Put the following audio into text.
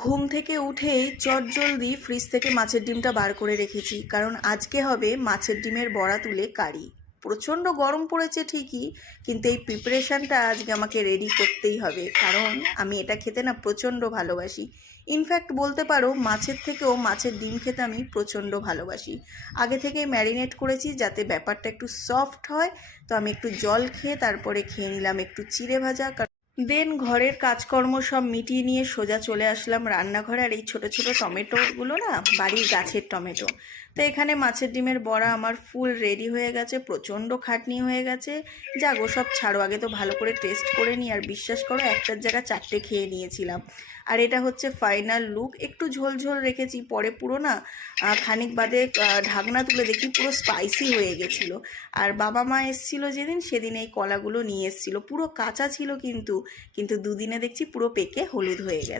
ঘুম থেকে উঠেই চটজলদি ফ্রিজ থেকে মাছের ডিমটা বার করে রেখেছি, কারণ আজকে হবে মাছের ডিমের বড়া তুলে কারি। প্রচণ্ড গরম পড়েছে ঠিকই, কিন্তু এই প্রিপারেশানটা আজকে আমাকে রেডি করতেই হবে, কারণ আমি এটা খেতে না প্রচণ্ড ভালোবাসি। ইনফ্যাক্ট বলতে পারো মাছের থেকেও মাছের ডিম খেতে আমি প্রচণ্ড ভালোবাসি। আগে থেকেই ম্যারিনেট করেছি যাতে ব্যাপারটা একটু সফট হয়। তো আমি একটু জল খেয়ে তারপরে খেয়ে নিলাম একটু চিড়ে ভাজা। দেন ঘরের কাজকর্ম সব মিটিয়ে নিয়ে সোজা চলে আসলাম রান্নাঘরে। আর এই ছোট ছোট টমেটোগুলো না বাড়ির গাছের টমেটো। তো এখানে মাছের ডিমের বড়া আমার ফুল রেডি হয়ে গেছে, প্রচণ্ড খাটনি হয়ে গেছে। যাক সব ছাড়ো, আগে তো ভালো করে টেস্ট করে নিই। আর বিশ্বাস করো একটার জায়গায় চারটে খেয়ে নিয়েছিলাম। আর এটা হচ্ছে ফাইনাল লুক। একটু ঝোল ঝোল রেখেছি, পরে পুরো না খানিক বাদে ঢাকনা তুলে দেখি পুরো স্পাইসি হয়ে গেছিলো। আর বাবা মা এসেছিলো যেদিন, সেদিন এই কলাগুলো নিয়ে এসেছিলো, পুরো কাঁচা ছিল কিন্তু দুদিনে দেখছি পুরো পেকে হলুদ হয়ে গেছে।